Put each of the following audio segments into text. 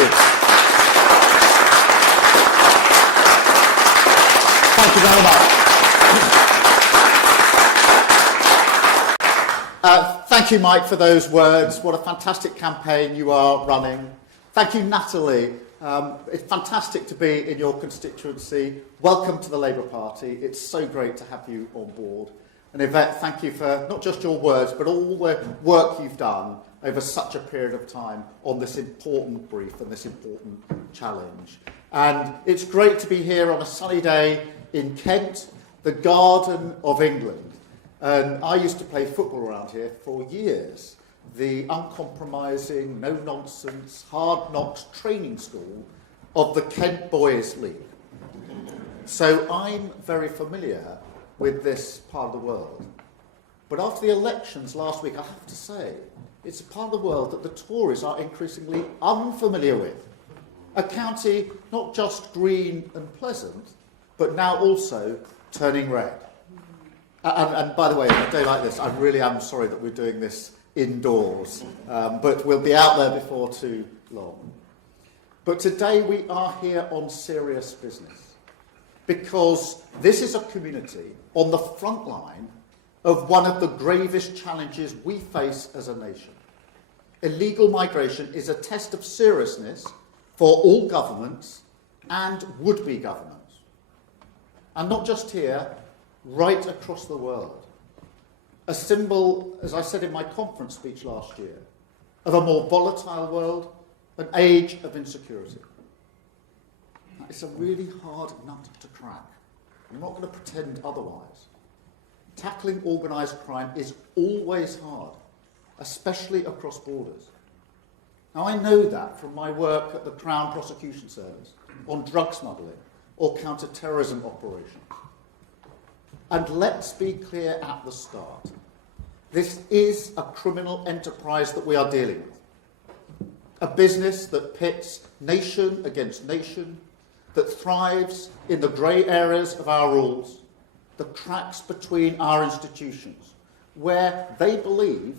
you. Thank you very much. Thank you, Mike, for those words. What a fantastic campaign you are running. Thank you, Natalie. It's fantastic to be in your constituency. Welcome to the Labour Party. It's so great to have you on board. And Yvette, thank you for not just your words, but all the work you've done over such a period of time on this important brief and this important challenge. And it's great to be here on a sunny day in Kent, the Garden of England. And I used to play football around here for years. The uncompromising, no-nonsense, hard-knocks training school of the Kent Boys League. So I'm very familiar with this part of the world. But after the elections last week, I have to say, it's a part of the world that the Tories are increasingly unfamiliar with. A county not just green and pleasant, but now also turning red. And by the way, on a day like this, I really am sorry that we're doing this indoors, but we'll be out there before too long. But today we are here on serious business, because this is a community on the front line of one of the gravest challenges we face as a nation. Illegal migration is a test of seriousness for all governments and would-be governments. And not just here, right across the world. A symbol, as I said in my conference speech last year, of a more volatile world, an age of insecurity. It's a really hard nut to crack. I'm not going to pretend otherwise. Tackling organised crime is always hard, especially across borders. Now, I know that from my work at the Crown Prosecution Service on drug smuggling or counter-terrorism operations. And let's be clear at the start. This is a criminal enterprise that we are dealing with. A business that pits nation against nation, that thrives in the grey areas of our rules, the cracks between our institutions, where they believe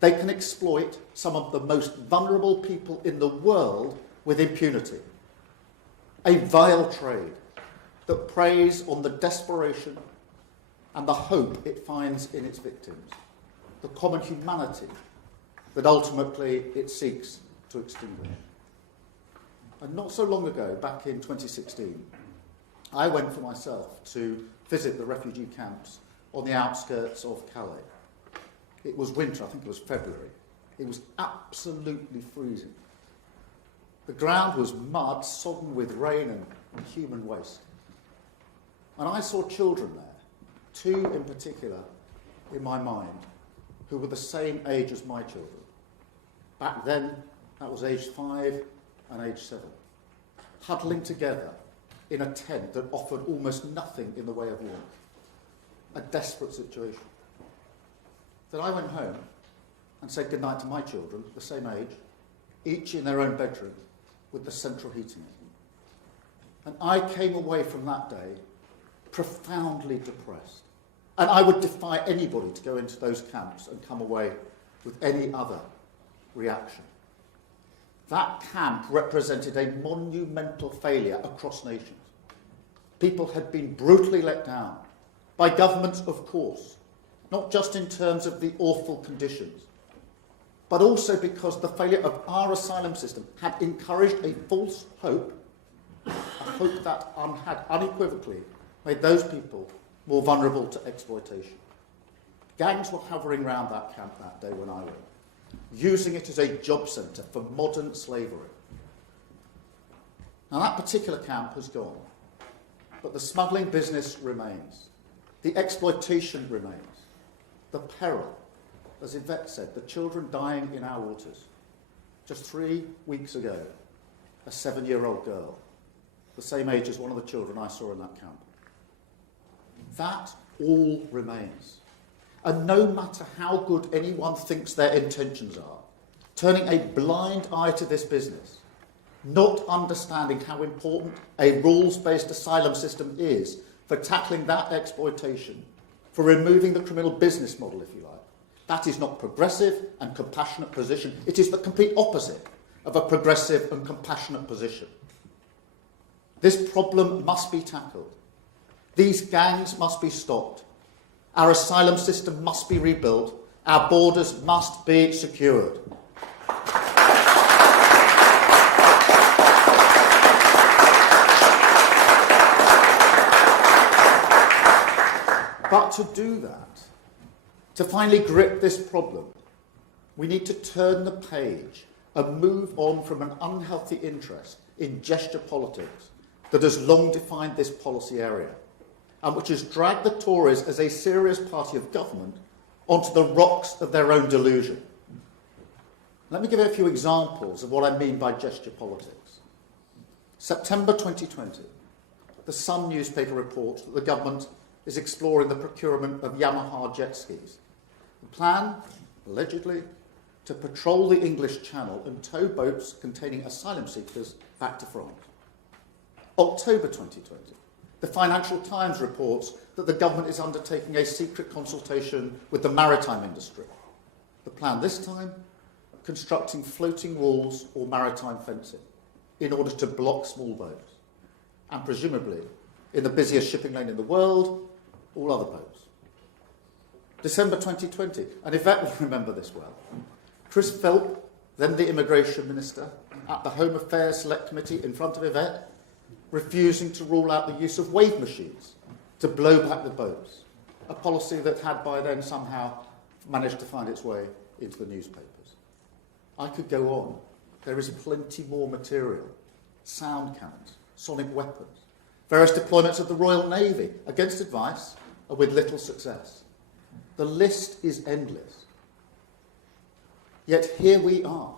they can exploit some of the most vulnerable people in the world with impunity. A vile trade that preys on the desperation and the hope it finds in its victims, the common humanity that ultimately it seeks to extinguish. And not so long ago, back in 2016, I went for myself to visit the refugee camps on the outskirts of Calais. It was winter, I think it was February. It was absolutely freezing. The ground was mud, sodden with rain and human waste. And I saw children there, two in particular in my mind, who were the same age as my children. Back then, that was age 5 and age 7, huddling together in a tent that offered almost nothing in the way of warmth. A desperate situation. Then I went home and said goodnight to my children, the same age, each in their own bedroom, with the central heating. And I came away from that day profoundly depressed. And I would defy anybody to go into those camps and come away with any other reaction. That camp represented a monumental failure across nations. People had been brutally let down by governments, of course, not just in terms of the awful conditions, but also because the failure of our asylum system had encouraged a false hope, a hope that had unequivocally made those people more vulnerable to exploitation. Gangs were hovering around that camp that day when I went, using it as a job centre for modern slavery. Now that particular camp has gone, but the smuggling business remains. The exploitation remains. The peril, as Yvette said, the children dying in our waters. Just 3 weeks ago, a 7-year-old girl, the same age as one of the children I saw in that camp. That all remains. And no matter how good anyone thinks their intentions are, turning a blind eye to this business, not understanding how important a rules-based asylum system is for tackling that exploitation, for removing the criminal business model, if you like, that is not progressive and compassionate position. It is the complete opposite. of a progressive and compassionate position. This problem must be tackled. These gangs must be stopped. Our asylum system must be rebuilt. Our borders must be secured. But to do that, to finally grip this problem, we need to turn the page and move on from an unhealthy interest in gesture politics that has long defined this policy area and which has dragged the Tories as a serious party of government onto the rocks of their own delusion. Let me give you a few examples of what I mean by gesture politics. September 2020, the Sun newspaper reports that the government is exploring the procurement of Yamaha jet skis. The plan, allegedly, to patrol the English Channel and tow boats containing asylum seekers back to France. October 2020, the Financial Times reports that the government is undertaking a secret consultation with the maritime industry. The plan this time, constructing floating walls or maritime fencing in order to block small boats. And presumably, in the busiest shipping lane in the world, all other boats. December 2020, and Yvette will remember this well. Chris Philp, then the Immigration Minister, at the Home Affairs Select Committee in front of Yvette, refusing to rule out the use of wave machines to blow back the boats, a policy that had by then somehow managed to find its way into the newspapers. I could go on. There is plenty more material. Sound cannons, sonic weapons, various deployments of the Royal Navy against advice and with little success. The list is endless. Yet here we are.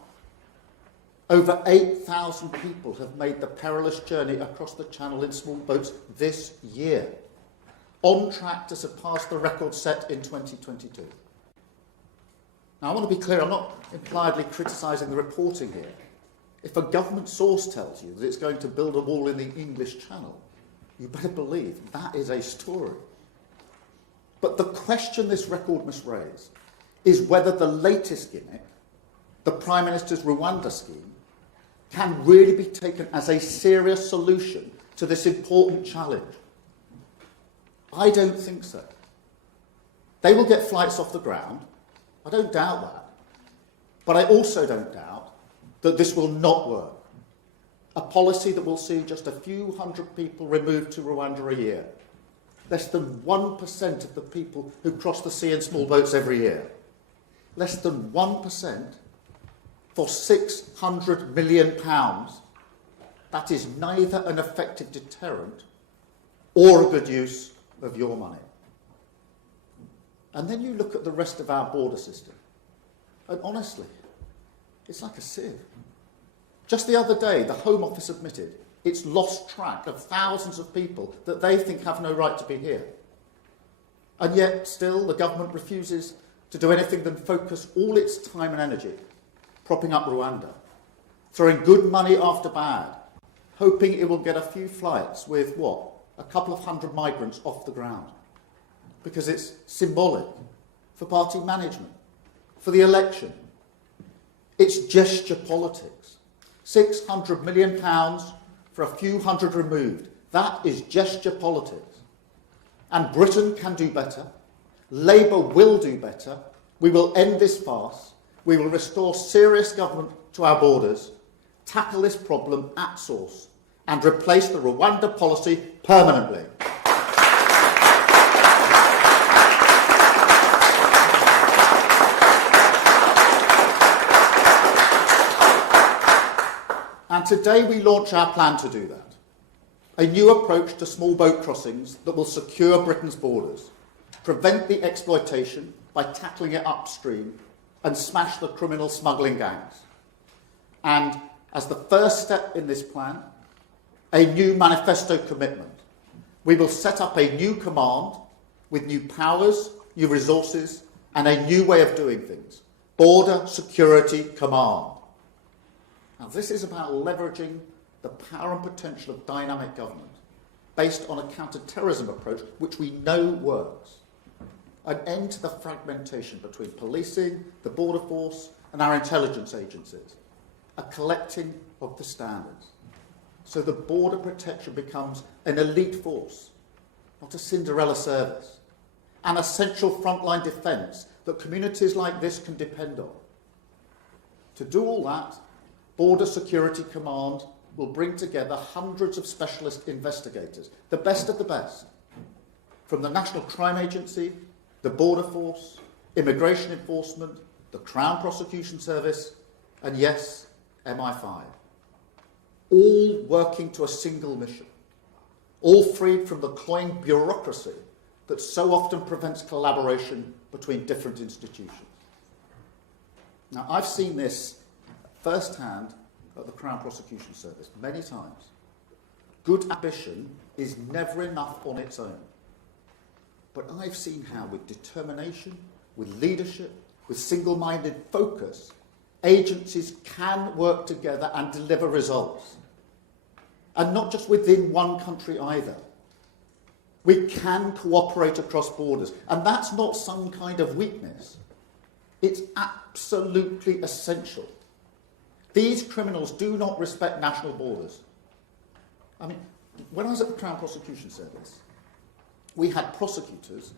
Over 8,000 people have made the perilous journey across the Channel in small boats this year, on track to surpass the record set in 2022. Now, I want to be clear, I'm not impliedly criticising the reporting here. If a government source tells you that it's going to build a wall in the English Channel, you better believe that is a story. But the question this record must raise is whether the latest gimmick, the Prime Minister's Rwanda scheme, can really be taken as a serious solution to this important challenge. I don't think so. They will get flights off the ground. I don't doubt that. But I also don't doubt that this will not work. A policy that will see just a few hundred people removed to Rwanda a year. Less than 1% of the people who cross the sea in small boats every year. Less than 1% for £600 million. That is neither an effective deterrent or a good use of your money. And then you look at the rest of our border system, and honestly, it's like a sieve. Just the other day, the Home Office admitted it's lost track of thousands of people that they think have no right to be here. And yet, still, the government refuses to do anything than focus all its time and energy propping up Rwanda, throwing good money after bad, hoping it will get a few flights with, a couple of hundred migrants off the ground. Because it's symbolic for party management, for the election. It's gesture politics. £600 million for a few hundred removed. That is gesture politics. And Britain can do better. Labour will do better. We will end this farce. We will restore serious government to our borders, tackle this problem at source, and replace the Rwanda policy permanently. And today we launch our plan to do that. A new approach to small boat crossings that will secure Britain's borders, prevent the exploitation by tackling it upstream, and smash the criminal smuggling gangs. And as the first step in this plan, a new manifesto commitment. We will set up a new command with new powers, new resources, and a new way of doing things. Border Security Command. Now, this is about leveraging the power and potential of dynamic government based on a counter-terrorism approach which we know works. An end to the fragmentation between policing, the border force, and our intelligence agencies. a collecting of the standards. So the border protection becomes an elite force, not a Cinderella service, an essential frontline defence that communities like this can depend on. To do all that, Border Security Command will bring together hundreds of specialist investigators, the best of the best, from the National Crime Agency, the Border Force, Immigration Enforcement, the Crown Prosecution Service, and yes, MI5. All working to a single mission, all freed from the cloying bureaucracy that so often prevents collaboration between different institutions. Now, I've seen this firsthand at the Crown Prosecution Service many times. Good ambition is never enough on its own. But I've seen how, with determination, with leadership, with single-minded focus, agencies can work together and deliver results. And not just within one country either. We can cooperate across borders, and that's not some kind of weakness. It's absolutely essential. These criminals do not respect national borders. I mean, when I was at the Crown Prosecution Service, we had prosecutors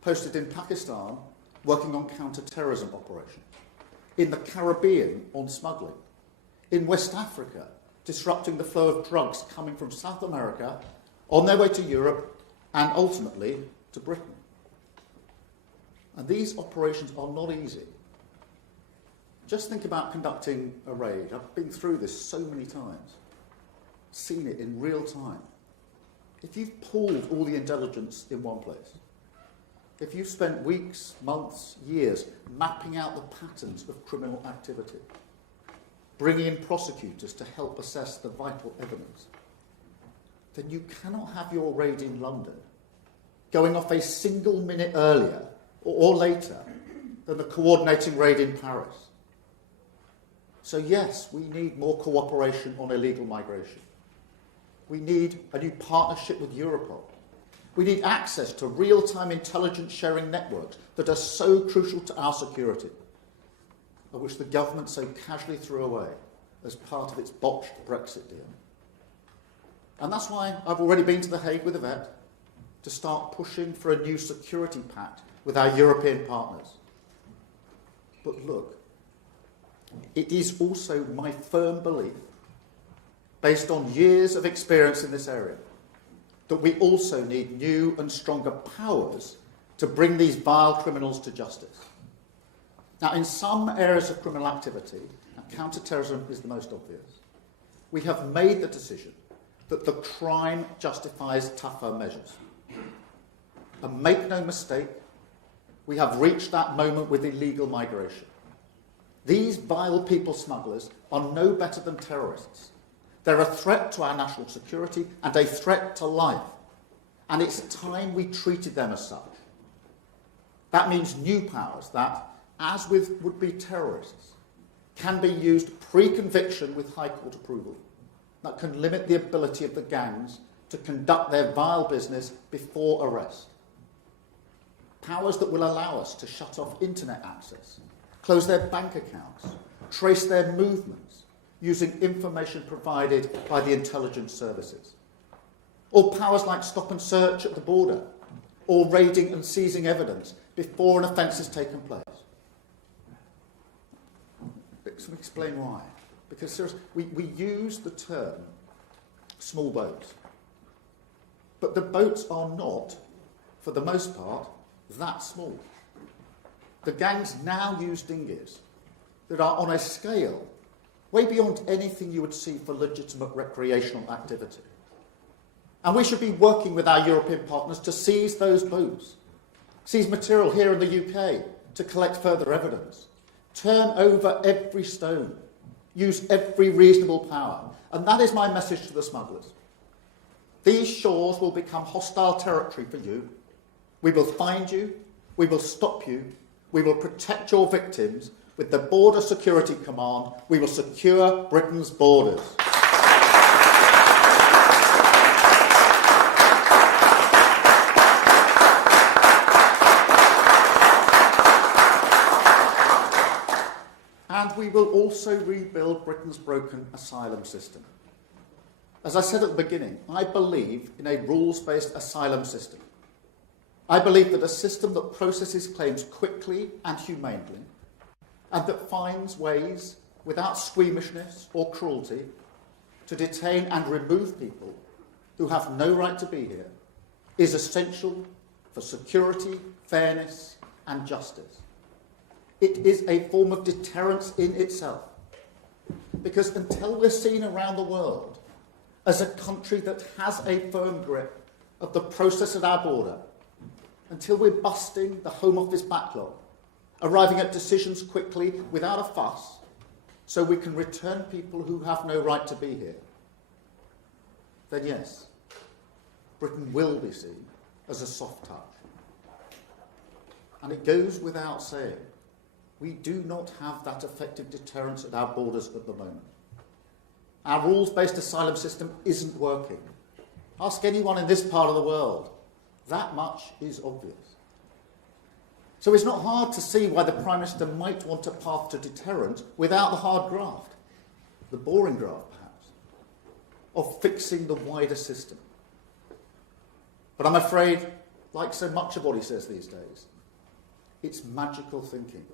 posted in Pakistan working on counter-terrorism operations, in the Caribbean on smuggling, in West Africa disrupting the flow of drugs coming from South America on their way to Europe and ultimately to Britain. And these operations are not easy. Just think about conducting a raid. I've been through this so many times, seen it in real time. If you've pulled all the intelligence in one place, if you've spent weeks, months, years mapping out the patterns of criminal activity, bringing in prosecutors to help assess the vital evidence, then you cannot have your raid in London going off a single minute earlier or later than the coordinating raid in Paris. So yes, we need more cooperation on illegal migration. We need a new partnership with Europol. We need access to real-time intelligence sharing networks that are so crucial to our security, of which the government so casually threw away as part of its botched Brexit deal. And that's why I've already been to The Hague with Yvette to start pushing for a new security pact with our European partners. But look, it is also my firm belief, based on years of experience in this area, that we also need new and stronger powers to bring these vile criminals to justice. Now, in some areas of criminal activity, and counter-terrorism is the most obvious, we have made the decision that the crime justifies tougher measures. And make no mistake, we have reached that moment with illegal migration. These vile people smugglers are no better than terrorists. They're a threat to our national security and a threat to life. And it's time we treated them as such. That means new powers that, as with would-be terrorists, can be used pre-conviction with High Court approval, that can limit the ability of the gangs to conduct their vile business before arrest. Powers that will allow us to shut off internet access, close their bank accounts, trace their movements, using information provided by the intelligence services. Or powers like stop and search at the border, or raiding and seizing evidence before an offence has taken place. Let me explain why. Because seriously, we use the term small boats, but the boats are not, for the most part, that small. The gangs now use dinghies that are on a scale way beyond anything you would see for legitimate recreational activity. And we should be working with our European partners to seize those boats, seize material here in the UK to collect further evidence, turn over every stone, use every reasonable power. And that is my message to the smugglers. These shores will become hostile territory for you. We will find you, we will stop you, we will protect your victims. With the Border Security Command, we will secure Britain's borders. And we will also rebuild Britain's broken asylum system. As I said at the beginning, I believe in a rules-based asylum system. I believe that a system that processes claims quickly and humanely, and that finds ways, without squeamishness or cruelty, to detain and remove people who have no right to be here, is essential for security, fairness, and justice. It is a form of deterrence in itself, because until we're seen around the world as a country that has a firm grip of the process at our border, until we're busting the Home Office backlog, arriving at decisions quickly without a fuss, so we can return people who have no right to be here, then yes, Britain will be seen as a soft touch. And it goes without saying, we do not have that effective deterrence at our borders at the moment. Our rules-based asylum system isn't working. Ask anyone in this part of the world. That much is obvious. So it's not hard to see why the Prime Minister might want a path to deterrent without the hard graft, the boring graft perhaps, of fixing the wider system. But I'm afraid, like so much of what he says these days, it's magical thinking,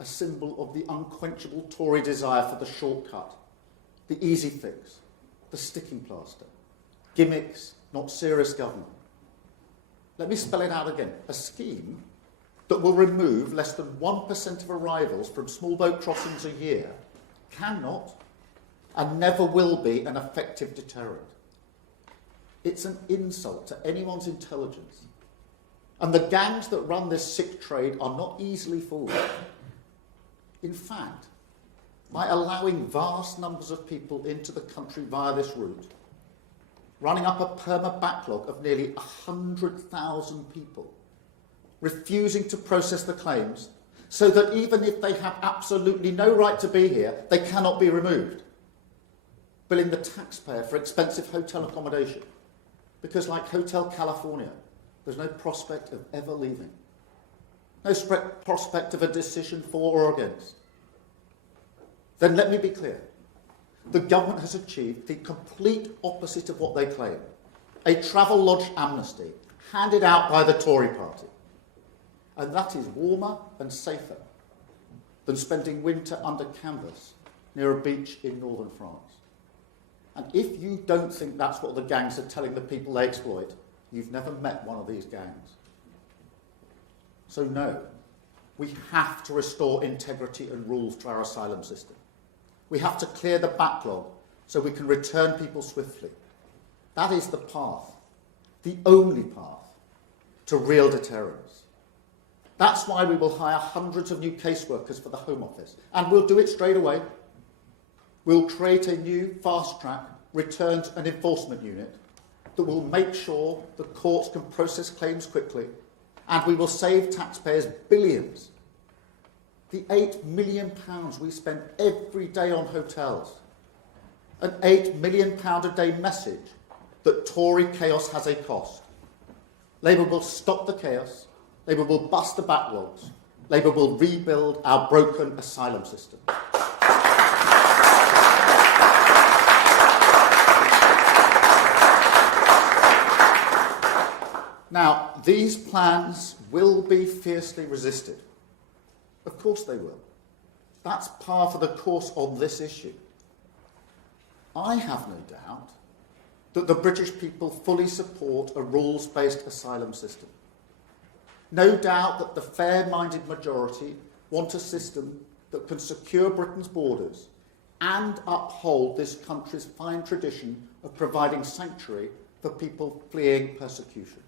a symbol of the unquenchable Tory desire for the shortcut, the easy fix, the sticking plaster, gimmicks, not serious government. Let me spell it out again. A scheme that will remove less than 1% of arrivals from small boat crossings a year cannot and never will be an effective deterrent. It's an insult to anyone's intelligence. And the gangs that run this sick trade are not easily fooled. In fact, by allowing vast numbers of people into the country via this route, running up a perma backlog of nearly 100,000 people, refusing to process the claims, so that even if they have absolutely no right to be here, they cannot be removed, billing the taxpayer for expensive hotel accommodation, because like Hotel California, there's no prospect of ever leaving, no prospect of a decision for or against. Then let me be clear. The government has achieved the complete opposite of what they claim, a travel lodge amnesty handed out by the Tory party. And that is warmer and safer than spending winter under canvas near a beach in northern France. And if you don't think that's what the gangs are telling the people they exploit, you've never met one of these gangs. So no, we have to restore integrity and rules to our asylum system. We have to clear the backlog so we can return people swiftly. That is the path, the only path, to real deterrence. That's why we will hire hundreds of new caseworkers for the Home Office, and we'll do it straight away. We'll create a new fast-track returns and enforcement unit that will make sure the courts can process claims quickly, and we will save taxpayers billions. The £8 million we spend every day on hotels, an £8 million a day message that Tory chaos has a cost. Labour will stop the chaos, Labour will bust the backlogs, Labour will rebuild our broken asylum system. Now, these plans will be fiercely resisted. Of course they will. That's par for the course on this issue. I have no doubt that the British people fully support a rules-based asylum system. No doubt that the fair-minded majority want a system that can secure Britain's borders and uphold this country's fine tradition of providing sanctuary for people fleeing persecution.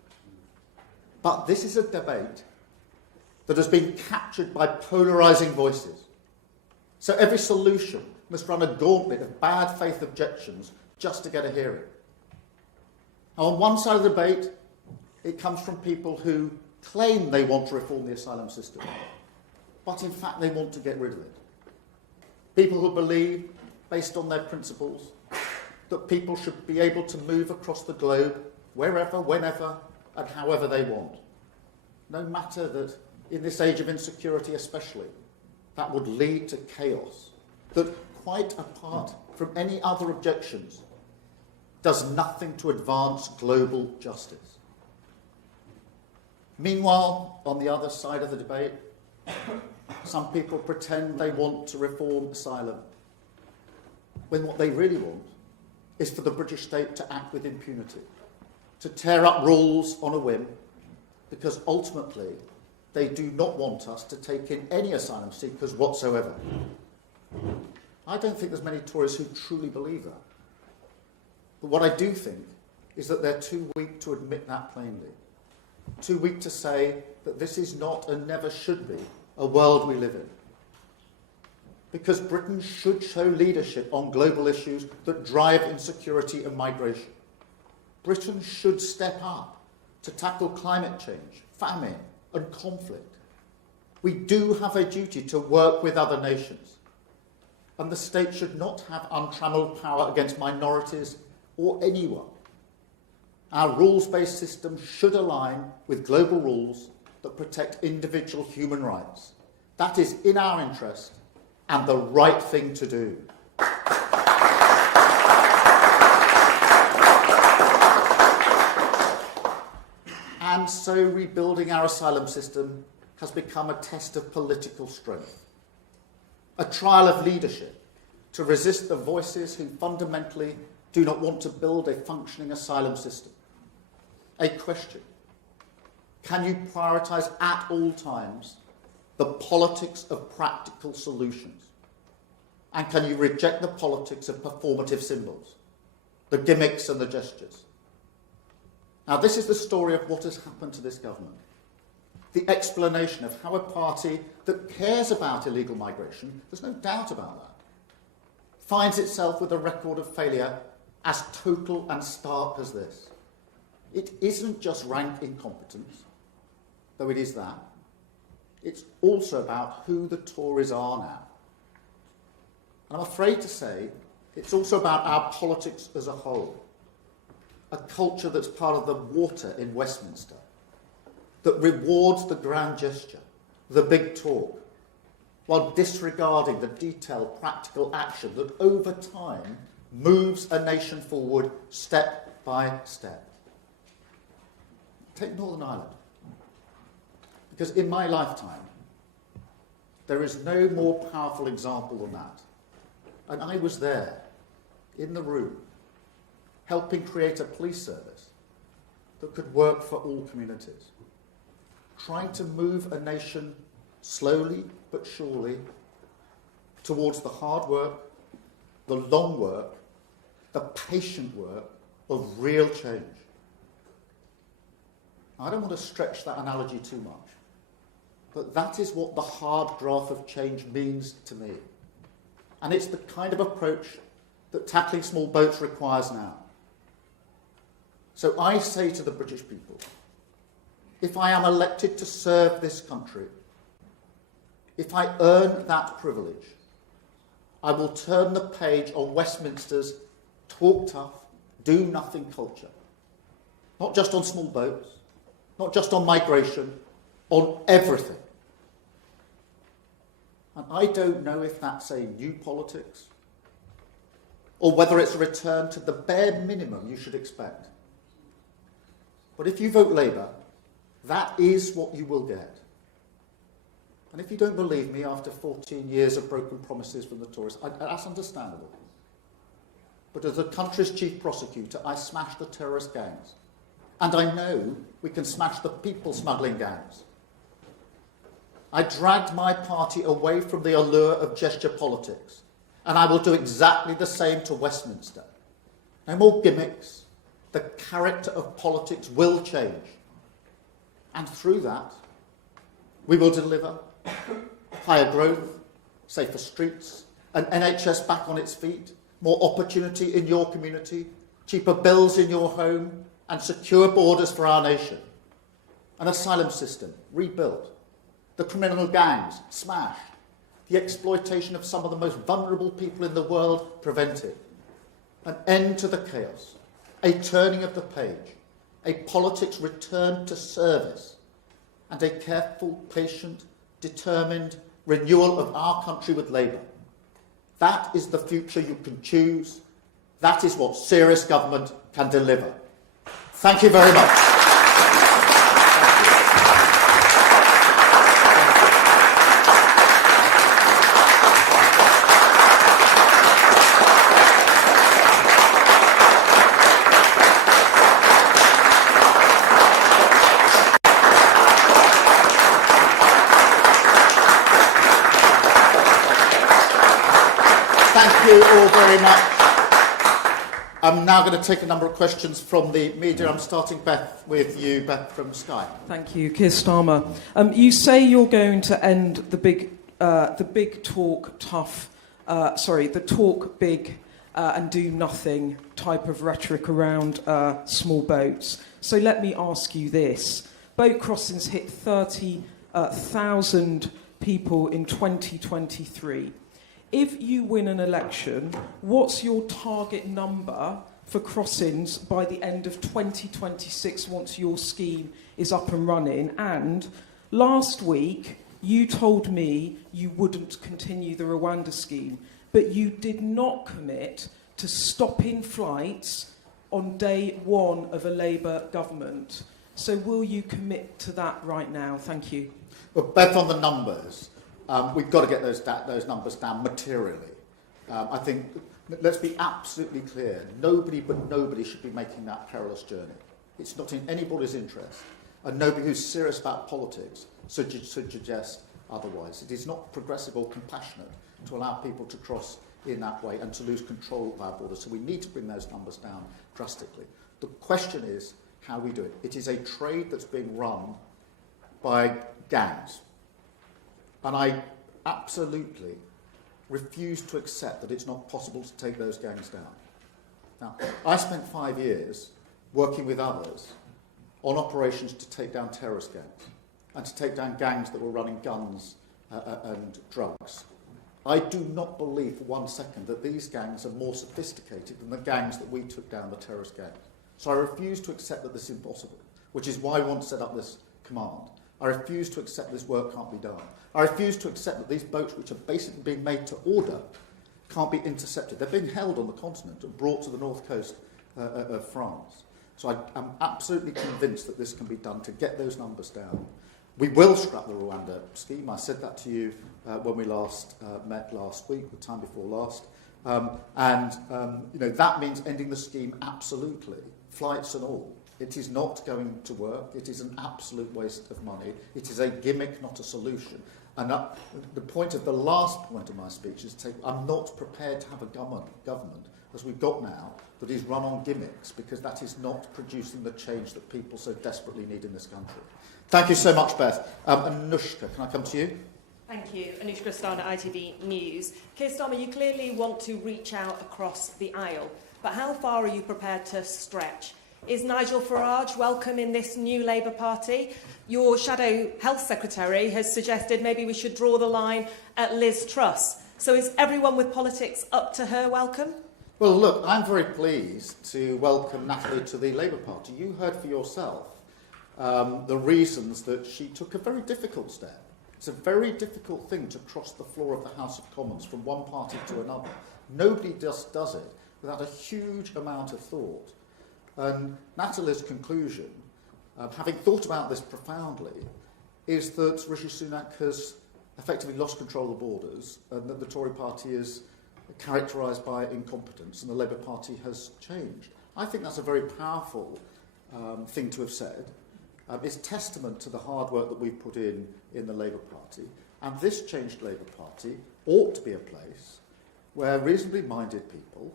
But this is a debate that has been captured by polarising voices. So every solution must run a gauntlet of bad faith objections just to get a hearing. Now, on one side of the debate, it comes from people who claim they want to reform the asylum system, but in fact they want to get rid of it. People who believe, based on their principles, that people should be able to move across the globe wherever, whenever, and however they want. No matter that, in this age of insecurity especially, that would lead to chaos that, quite apart from any other objections, does nothing to advance global justice. Meanwhile, on the other side of the debate, some people pretend they want to reform asylum, when what they really want is for the British state to act with impunity, to tear up rules on a whim, because ultimately they do not want us to take in any asylum seekers whatsoever. I don't think there's many Tories who truly believe that. But what I do think is that they're too weak to admit that plainly, too weak to say that this is not and never should be a world we live in. Because Britain should show leadership on global issues that drive insecurity and migration. Britain should step up to tackle climate change, famine and conflict. We do have a duty to work with other nations, and the state should not have untrammelled power against minorities or anyone. Our rules-based system should align with global rules that protect individual human rights. That is in our interest and the right thing to do. And so rebuilding our asylum system has become a test of political strength, a trial of leadership to resist the voices who fundamentally do not want to build a functioning asylum system. A question: can you prioritise at all times the politics of practical solutions? And can you reject the politics of performative symbols, the gimmicks and the gestures? Now, this is the story of what has happened to this government. The explanation of how a party that cares about illegal migration, there's no doubt about that, finds itself with a record of failure as total and stark as this. It isn't just rank incompetence, though it is that. It's also about who the Tories are now. And I'm afraid to say it's also about our politics as a whole. A culture that's part of the water in Westminster, that rewards the grand gesture, the big talk, while disregarding the detailed practical action that over time moves a nation forward step by step. Take Northern Ireland. Because in my lifetime, there is no more powerful example than that. And I was there, in the room, helping create a police service that could work for all communities, trying to move a nation slowly but surely towards the hard work, the long work, the patient work of real change. I don't want to stretch that analogy too much, but that is what the hard graft of change means to me. And it's the kind of approach that tackling small boats requires now. So I say to the British people, if I am elected to serve this country, if I earn that privilege, I will turn the page on Westminster's talk tough, do nothing culture. Not just on small boats, not just on migration, on everything. And I don't know if that's a new politics or whether it's a return to the bare minimum you should expect. But if you vote Labour, that is what you will get. And if you don't believe me after 14 years of broken promises from the Tories, that's understandable. But as the country's chief prosecutor, I smashed the terrorist gangs. And I know we can smash the people smuggling gangs. I dragged my party away from the allure of gesture politics, and I will do exactly the same to Westminster. No more gimmicks. The character of politics will change. And through that, we will deliver higher growth, safer streets, an NHS back on its feet, more opportunity in your community, cheaper bills in your home, and secure borders for our nation. An asylum system rebuilt, the criminal gangs smashed, the exploitation of some of the most vulnerable people in the world prevented, an end to the chaos, a turning of the page, a politics returned to service, and a careful, patient, determined, renewal of our country with Labour. That is the future you can choose. That is what serious government can deliver. Thank you very much. Thank you all very much. I'm now going to take a number of questions from the media. I'm starting, Beth, with you, Beth from Sky. Thank you, Keir Starmer. You say you're going to end the talk big and do nothing type of rhetoric around small boats. So let me ask you this. Boat crossings hit 30,000 people in 2023. If you win an election, what's your target number for crossings by the end of 2026 once your scheme is up and running? And last week, you told me you wouldn't continue the Rwanda scheme, but you did not commit to stopping flights on day one of a Labour government. So will you commit to that right now? Thank you. Well, Beth, on the numbers, we've got to get those numbers down materially. I think, let's be absolutely clear, nobody should be making that perilous journey. It's not in anybody's interest, and nobody who's serious about politics should suggest otherwise. It is not progressive or compassionate to allow people to cross in that way and to lose control of our borders. So we need to bring those numbers down drastically. The question is how we do it. It is a trade that's being run by gangs. And I absolutely refuse to accept that it's not possible to take those gangs down. Now, I spent 5 years working with others on operations to take down terrorist gangs and to take down gangs that were running guns and drugs. I do not believe for 1 second that these gangs are more sophisticated than the gangs that we took down, the terrorist gangs. So I refuse to accept that this is impossible, which is why we want to set up this command. I refuse to accept this work can't be done. I refuse to accept that these boats, which are basically being made to order, can't be intercepted. They're being held on the continent and brought to the north coast of France. So I'm absolutely convinced that this can be done to get those numbers down. We will scrap the Rwanda scheme. I said that to you when we last met last week, the time before last. That means ending the scheme absolutely, flights and all. It is not going to work. It is an absolute waste of money. It is a gimmick, not a solution. And the point of the last point of my speech is I'm not prepared to have a government, as we've got now, that is run on gimmicks, because that is not producing the change that people so desperately need in this country. Thank you so much, Beth. Anushka, can I come to you? Thank you. Anushka Stana, ITV News. Keir Starmer, you clearly want to reach out across the aisle, but how far are you prepared to stretch? Is Nigel Farage welcome in this new Labour Party? Your Shadow Health Secretary has suggested maybe we should draw the line at Liz Truss. So is everyone with politics up to her welcome? Well, look, I'm very pleased to welcome Natalie to the Labour Party. You heard for yourself the reasons that she took a very difficult step. It's a very difficult thing to cross the floor of the House of Commons from one party to another. Nobody just does it without a huge amount of thought. And Natalie's conclusion, having thought about this profoundly, is that Rishi Sunak has effectively lost control of the borders and that the Tory party is characterised by incompetence and the Labour Party has changed. I think that's a very powerful thing to have said. It's testament to the hard work that we've put in the Labour Party. And this changed Labour Party ought to be a place where reasonably minded people,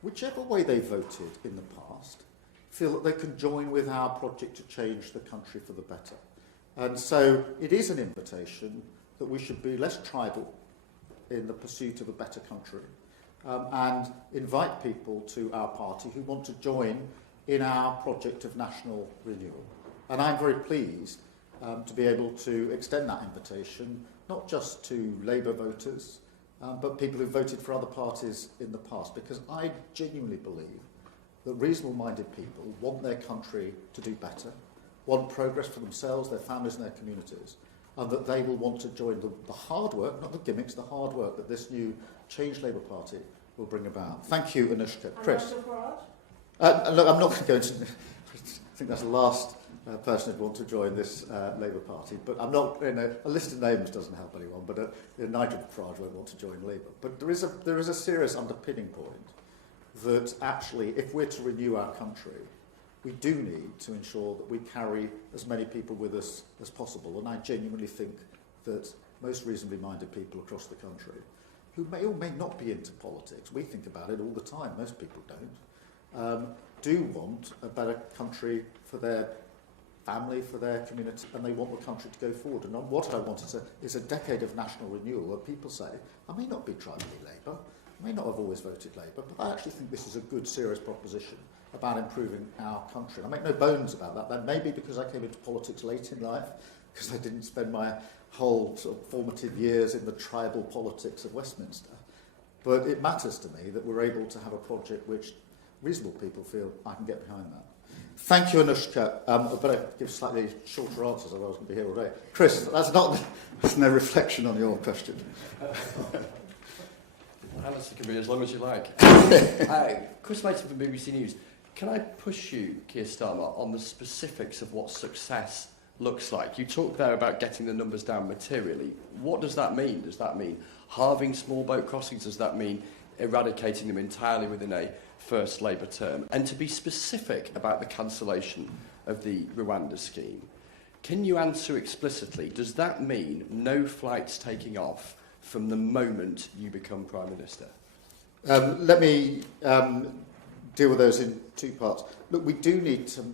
whichever way they voted in the past, feel that they can join with our project to change the country for the better. And so it is an invitation that we should be less tribal in the pursuit of a better country and invite people to our party who want to join in our project of national renewal. And I'm very pleased to be able to extend that invitation, not just to Labour voters, but people who voted for other parties in the past, because I genuinely believe that reasonable-minded people want their country to do better, want progress for themselves, their families and their communities. and that they will want to join the hard work, not the gimmicks, the hard work that this new Change Labour Party will bring about. Thank you, Anushka. Chris? Look, I'm not going to go into... I think that's the last person who'd want to join this Labour Party, but I'm not... a list of names doesn't help anyone, but Nigel Farage won't want to join Labour. But there is a serious underpinning point that actually, if we're to renew our country, we do need to ensure that we carry as many people with us as possible. And I genuinely think that most reasonably minded people across the country, who may or may not be into politics, we think about it all the time, most people don't, do want a better country for their family, for their community, and they want the country to go forward. And what I want is a decade of national renewal where people say, I may not be tribally Labour, I may not have always voted Labour, but I actually think this is a good, serious proposition about improving our country. And I make no bones about that. That may be because I came into politics late in life, because I didn't spend my whole sort of formative years in the tribal politics of Westminster. But it matters to me that we're able to have a project which reasonable people feel I can get behind that. Thank you, Anushka. I better give slightly shorter answers, otherwise I was going to be here all day. Chris, that's no reflection on your question. Alistair can be as long as you like. Chris Mason from BBC News. Can I push you, Keir Starmer, on the specifics of what success looks like? You talked there about getting the numbers down materially. What does that mean? Does that mean halving small boat crossings? Does that mean eradicating them entirely within a first Labour term? And to be specific about the cancellation of the Rwanda scheme, can you answer explicitly, does that mean no flights taking off from the moment you become Prime Minister? Let me deal with those in two parts. Look, we do need to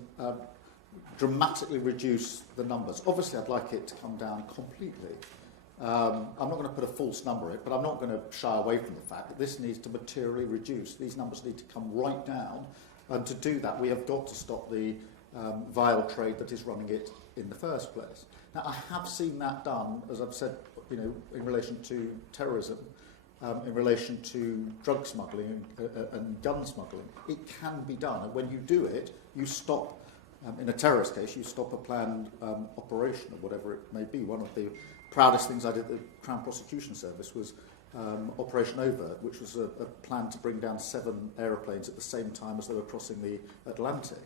dramatically reduce the numbers. Obviously, I'd like it to come down completely. I'm not going to put a false number in it, but I'm not going to shy away from the fact that this needs to materially reduce. These numbers need to come right down. And to do that, we have got to stop the vile trade that is running it in the first place. Now, I have seen that done, as I've said, in relation to terrorism, in relation to drug smuggling and gun smuggling. It can be done, and when you do it, you stop, in a terrorist case, you stop a planned operation or whatever it may be. One of the proudest things I did at the Crown Prosecution Service was Operation Overt, which was a plan to bring down 7 aeroplanes at the same time as they were crossing the Atlantic.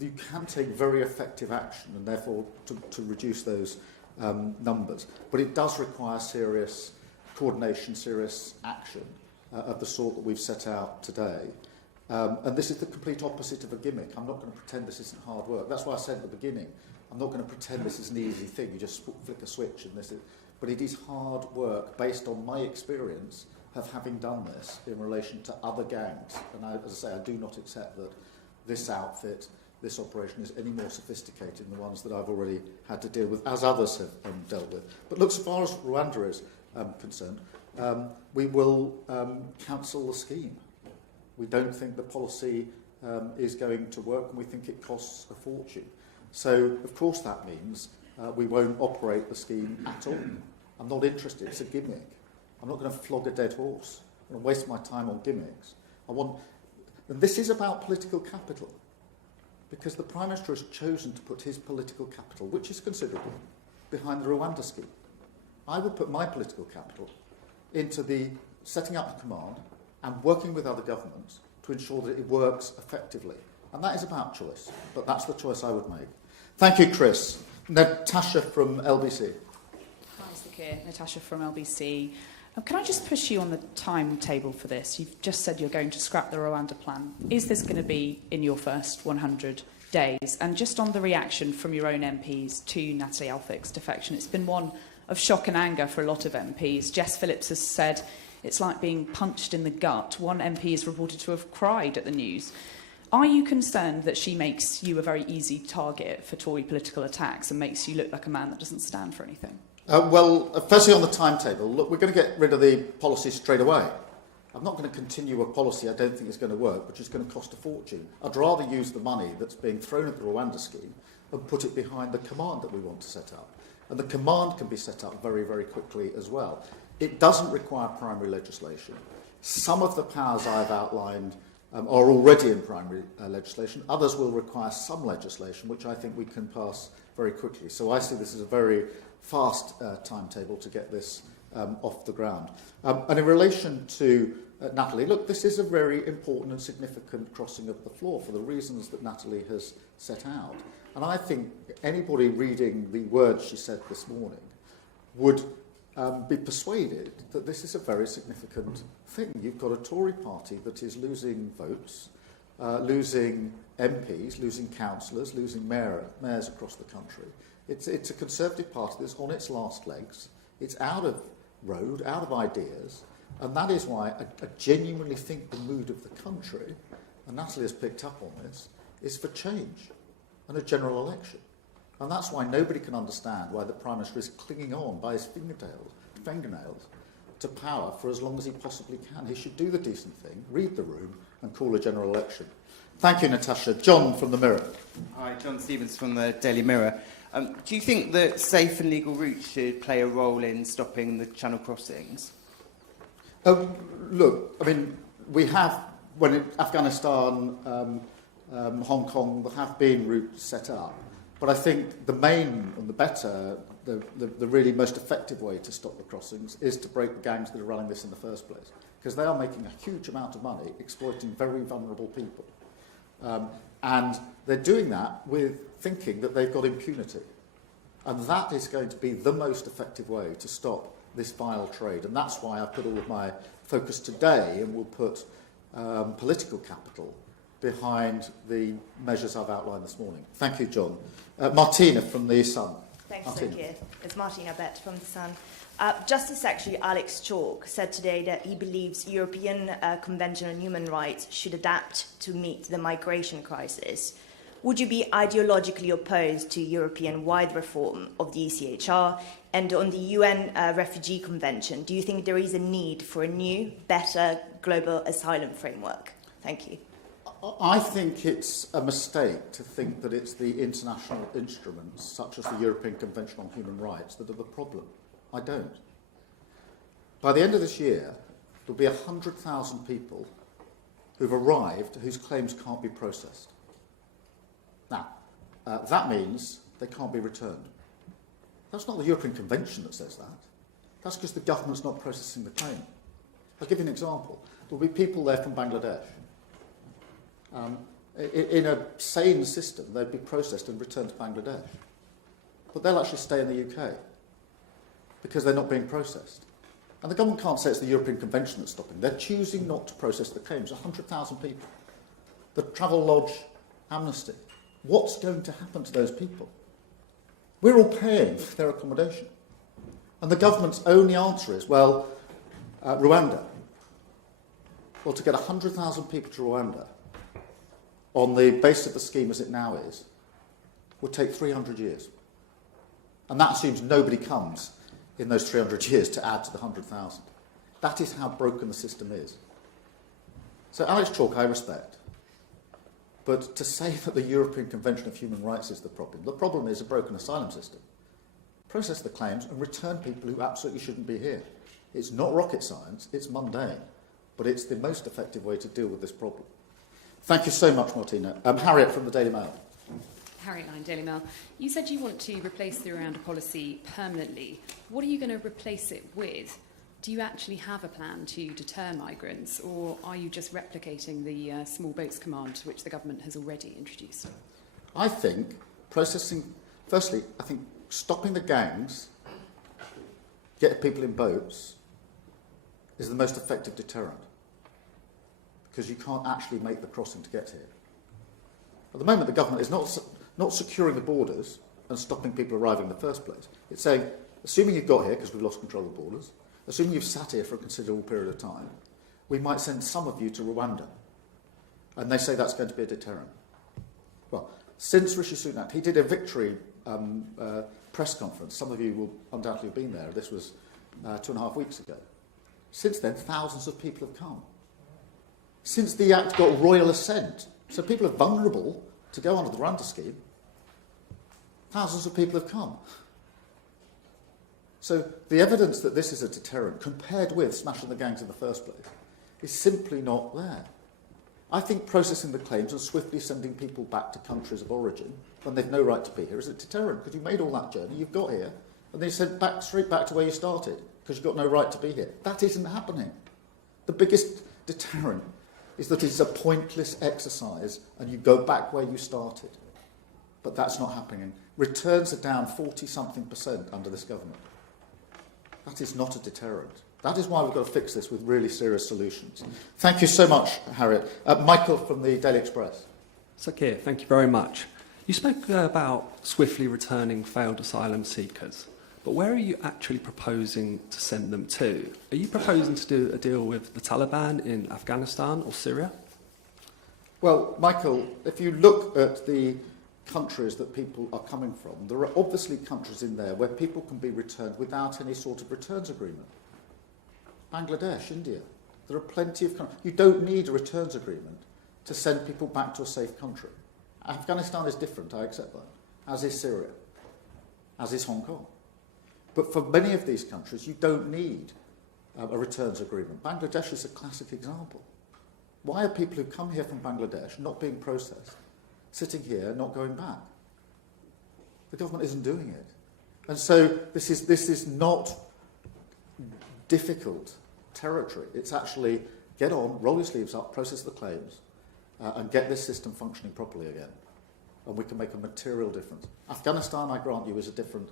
You can take very effective action, and therefore to reduce those numbers. But it does require serious coordination, serious action of the sort that we've set out today. And this is the complete opposite of a gimmick. I'm not going to pretend this isn't hard work. That's why I said at the beginning, I'm not going to pretend this is an easy thing. You just flick a switch and this is... But it is hard work based on my experience of having done this in relation to other gangs. And as I say, I do not accept that this outfit, this operation is any more sophisticated than the ones that I've already had to deal with, as others have dealt with. But look, as far as Rwanda is concerned, we will cancel the scheme. We don't think the policy is going to work, and we think it costs a fortune. So, of course, that means we won't operate the scheme at all. I'm not interested. It's a gimmick. I'm not going to flog a dead horse. I'm going to waste my time on gimmicks. And this is about political capital, because the Prime Minister has chosen to put his political capital, which is considerable, behind the Rwanda scheme. I would put my political capital into the setting up the command and working with other governments to ensure that it works effectively. And that is about choice, but that's the choice I would make. Thank you, Chris. Natasha from LBC. Hi, Mr. Keir. Natasha from LBC. Can I just push you on the timetable for this? You've just said you're going to scrap the Rwanda plan. Is this going to be in your first 100 days? And just on the reaction from your own MPs to Natalie Elphick's defection, it's been one of shock and anger for a lot of MPs. Jess Phillips has said it's like being punched in the gut. One MP is reported to have cried at the news. Are you concerned that she makes you a very easy target for Tory political attacks and makes you look like a man that doesn't stand for anything? Firstly on the timetable, look, we're going to get rid of the policy straight away. I'm not going to continue a policy I don't think is going to work, which is going to cost a fortune. I'd rather use the money that's being thrown at the Rwanda scheme and put it behind the command that we want to set up. And the command can be set up very, very quickly as well. It doesn't require primary legislation. Some of the powers I've outlined are already in primary legislation. Others will require some legislation, which I think we can pass very quickly. So I see this as a very fast timetable to get this off the ground. And in relation to Natalie, look, this is a very important and significant crossing of the floor for the reasons that Natalie has set out. And I think anybody reading the words she said this morning would be persuaded that this is a very significant thing. You've got a Tory party that is losing votes, losing MPs, losing councillors, losing mayors across the country. It's a Conservative party that's on its last legs. It's out of road, out of ideas, and that is why I genuinely think the mood of the country, and Natalie has picked up on this, is for change and a general election. And that's why nobody can understand why the Prime Minister is clinging on by his fingernails to power for as long as he possibly can. He should do the decent thing, read the room, and call a general election. Thank you, Natasha. John from the Mirror. Hi, John Stevens from the Daily Mirror. Do you think that safe and legal routes should play a role in stopping the channel crossings? Look, I mean, we have, when in Afghanistan, Hong Kong, there have been routes set up. But I think the main and the better, the really most effective way to stop the crossings is to break the gangs that are running this in the first place. Because they are making a huge amount of money exploiting very vulnerable people. And they're doing that with thinking that they've got impunity. And that is going to be the most effective way to stop this vile trade. And that's why I put all of my focus today and will put political capital behind the measures I've outlined this morning. Thank you, John. Martina from The Sun. Thanks, Sir Keir. It's Martina Bett from The Sun. Justice Secretary Alex Chalk said today that he believes European Convention on Human Rights should adapt to meet the migration crisis. Would you be ideologically opposed to European-wide reform of the ECHR? And on the UN Refugee Convention, do you think there is a need for a new, better global asylum framework? Thank you. I think it's a mistake to think that it's the international instruments, such as the European Convention on Human Rights, that are the problem. I don't. By the end of this year, there'll be 100,000 people who've arrived whose claims can't be processed. Now, that means they can't be returned. That's not the European Convention that says that. That's because the government's not processing the claim. I'll give you an example. There'll be people there from Bangladesh. In a sane system, they'd be processed and returned to Bangladesh. But they'll actually stay in the UK because they're not being processed. And the government can't say it's the European Convention that's stopping. They're choosing not to process the claims. 100,000 people. The Travel Lodge amnesty. What's going to happen to those people? We're all paying for their accommodation. And the government's only answer is, well, Rwanda. Well, to get 100,000 people to Rwanda on the basis of the scheme as it now is, would take 300 years. And that assumes nobody comes in those 300 years to add to the 100,000. That is how broken the system is. So Alex Chalk, I respect. But to say that the European Convention of Human Rights is the problem is a broken asylum system. Process the claims and return people who absolutely shouldn't be here. It's not rocket science, it's mundane, but it's the most effective way to deal with this problem. Thank you so much, Martina. Harriet from the Daily Mail. Harriet Line, Daily Mail. You said you want to replace the Rwanda policy permanently. What are you going to replace it with? Do you actually have a plan to deter migrants, or are you just replicating the small boats command which the government has already introduced? I think firstly, I think stopping the gangs, getting people in boats, is the most effective deterrent. Because you can't actually make the crossing to get here. At the moment, the government is not securing the borders and stopping people arriving in the first place. It's saying, assuming you've got here because we've lost control of the borders, assuming you've sat here for a considerable period of time, we might send some of you to Rwanda. And they say that's going to be a deterrent. Well, since Rishi Sunak, he did a victory press conference. Some of you will undoubtedly have been there. This was 2.5 weeks ago. Since then, thousands of people have come. Since the Act got royal assent, so people are vulnerable to go under the Rwanda scheme, thousands of people have come. So the evidence that this is a deterrent, compared with smashing the gangs in the first place, is simply not there. I think processing the claims and swiftly sending people back to countries of origin when they've no right to be here is a deterrent, because you've made all that journey, you've got here, and then you're sent straight back to where you started because you've got no right to be here. That isn't happening. The biggest deterrent is that it's a pointless exercise and you go back where you started. But that's not happening. Returns are down 40-something% under this government. That is not a deterrent. That is why we've got to fix this with really serious solutions. Thank you so much, Harriet. Michael from the Daily Express. Sir Keir, thank you very much. You spoke about swiftly returning failed asylum seekers, but where are you actually proposing to send them to? Are you proposing to do a deal with the Taliban in Afghanistan or Syria? Well, Michael, if you look at the countries that people are coming from, there are obviously countries in there where people can be returned without any sort of returns agreement. Bangladesh, India. There are plenty of countries. You don't need a returns agreement to send people back to a safe country. Afghanistan is different, I accept that, as is Syria, as is Hong Kong. But for many of these countries, you don't need a returns agreement. Bangladesh is a classic example. Why are people who come here from Bangladesh not being processed, sitting here, not going back? The government isn't doing it. And so this is not difficult territory. It's actually get on, roll your sleeves up, process the claims, and get this system functioning properly again. And we can make a material difference. Afghanistan, I grant you, is a different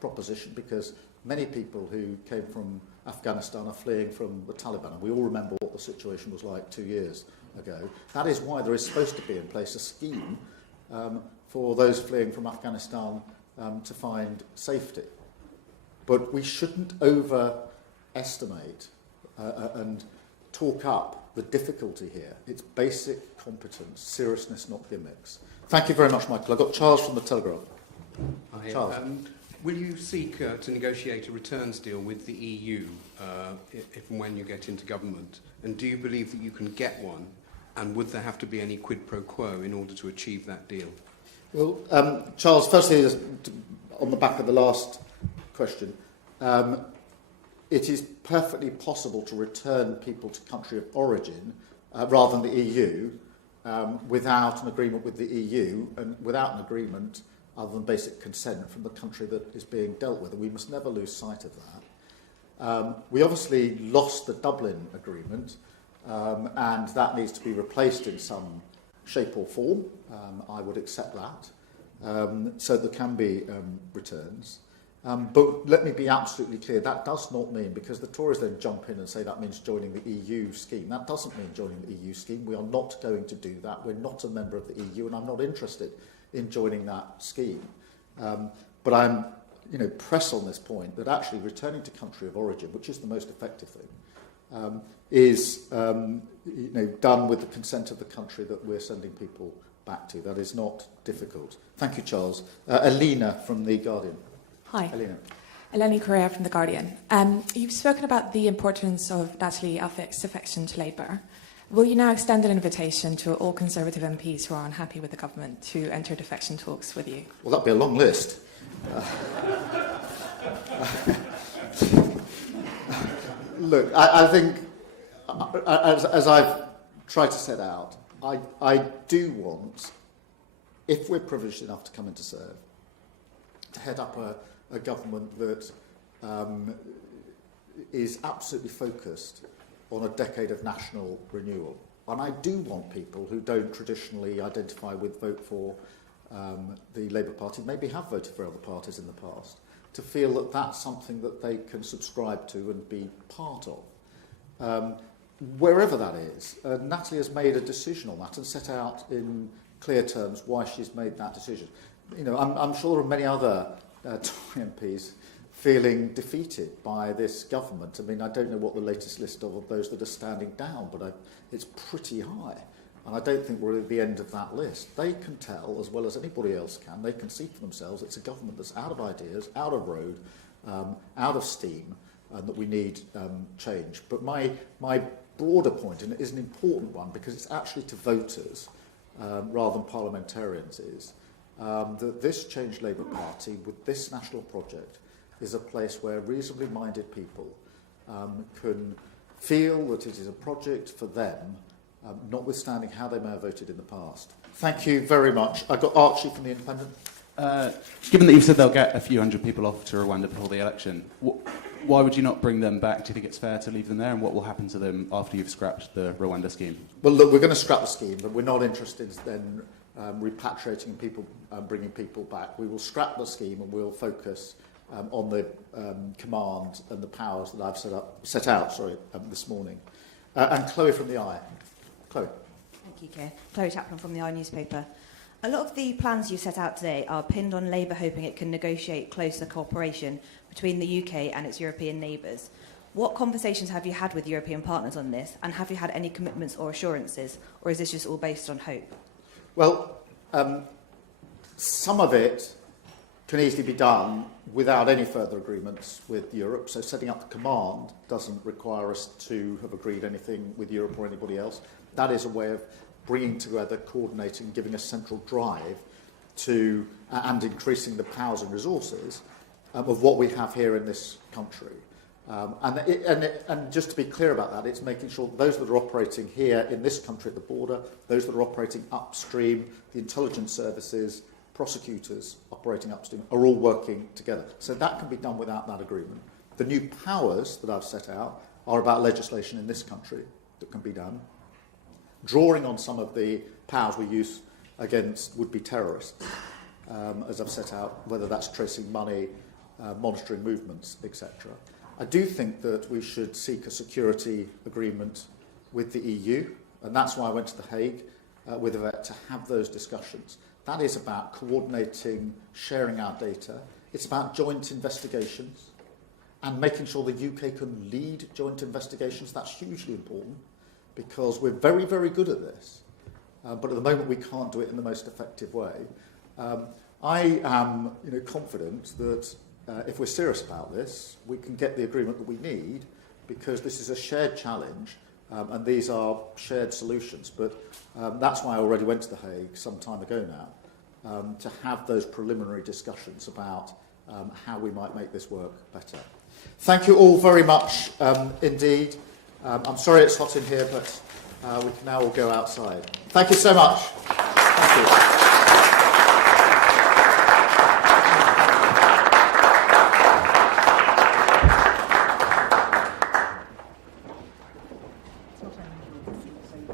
proposition because many people who came from Afghanistan are fleeing from the Taliban. And we all remember what the situation was like 2 years ago. That is why there is supposed to be in place a scheme for those fleeing from Afghanistan to find safety. But we shouldn't overestimate and talk up the difficulty here. It's basic competence, seriousness, not gimmicks. Thank you very much, Michael. I've got Charles from the Telegraph. Hi, Charles. Will you seek to negotiate a returns deal with the EU if and when you get into government? And do you believe that you can get one? And would there have to be any quid pro quo in order to achieve that deal? Well, Charles, firstly, on the back of the last question, it is perfectly possible to return people to country of origin rather than the EU without an agreement with the EU and without an agreement other than basic consent from the country that is being dealt with. And we must never lose sight of that. We obviously lost the Dublin Agreement and that needs to be replaced in some shape or form. I would accept that. So there can be returns. But let me be absolutely clear, that does not mean, because the Tories then jump in and say that means joining the EU scheme. That doesn't mean joining the EU scheme. We are not going to do that. We're not a member of the EU, and I'm not interested in joining that scheme. But I'm press on this point that actually returning to country of origin, which is the most effective thing, is done with the consent of the country that we're sending people back to. That is not difficult. Thank you, Charles. Alina from The Guardian. Hi. Alina. Eleni Correa from The Guardian. You've spoken about the importance of Natalie Alfick's defection to Labour. Will you now extend an invitation to all Conservative MPs who are unhappy with the government to enter defection talks with you? Well, that'd be a long list. Look, I think, as I've tried to set out, I do want, if we're privileged enough to come in to serve, to head up a government that is absolutely focused on a decade of national renewal. And I do want people who don't traditionally identify with vote for the Labour Party, maybe have voted for other parties in the past, to feel that that's something that they can subscribe to and be part of. Wherever that is, Natalie has made a decision on that and set out in clear terms why she's made that decision. I'm sure there are many other Tory MPs feeling defeated by this government. I mean, I don't know what the latest list of those that are standing down, but it's pretty high. And I don't think we're at the end of that list. They can tell, as well as anybody else can, they can see for themselves it's a government that's out of ideas, out of road, out of steam, and that we need change. But my broader point, and it is an important one because it's actually to voters rather than parliamentarians, is that this Change Labour Party, with this national project, is a place where reasonably minded people can feel that it is a project for them, notwithstanding how they may have voted in the past. Thank you very much. I've got Archie from The Independent. Given that you've said they'll get a few hundred people off to Rwanda before the election, why would you not bring them back? Do you think it's fair to leave them there? And what will happen to them after you've scrapped the Rwanda scheme? Well, look, we're going to scrap the scheme, but we're not interested in repatriating people, bringing people back. We will scrap the scheme and we'll focus on the command and the powers that I've set out this morning. And Chloe from the Eye. Chloe. Thank you, Keir. Chloe Chaplin from the Eye newspaper. A lot of the plans you set out today are pinned on Labour hoping it can negotiate closer cooperation between the UK and its European neighbours. What conversations have you had with European partners on this, and have you had any commitments or assurances, or is this just all based on hope? Well, some of it can easily be done without any further agreements with Europe. So setting up the command doesn't require us to have agreed anything with Europe or anybody else. That is a way of bringing together, coordinating, giving a central drive to and increasing the powers and resources of what we have here in this country. And just to be clear about that, it's making sure those that are operating here in this country at the border, those that are operating upstream, the intelligence services, prosecutors operating upstream, are all working together. So that can be done without that agreement. The new powers that I've set out are about legislation in this country that can be done, drawing on some of the powers we use against would-be terrorists, as I've set out, whether that's tracing money, monitoring movements, etc. I do think that we should seek a security agreement with the EU, and that's why I went to The Hague with Yvette to have those discussions. That is about coordinating, sharing our data. It's about joint investigations and making sure the UK can lead joint investigations. That's hugely important, because we're very, very good at this. But at the moment, we can't do it in the most effective way. I am confident that if we're serious about this, we can get the agreement that we need, because this is a shared challenge, and these are shared solutions. But that's why I already went to The Hague some time ago now, to have those preliminary discussions about how we might make this work better. Thank you all very much indeed. I'm sorry it's hot in here, but we can now all go outside. Thank you so much. Thank you.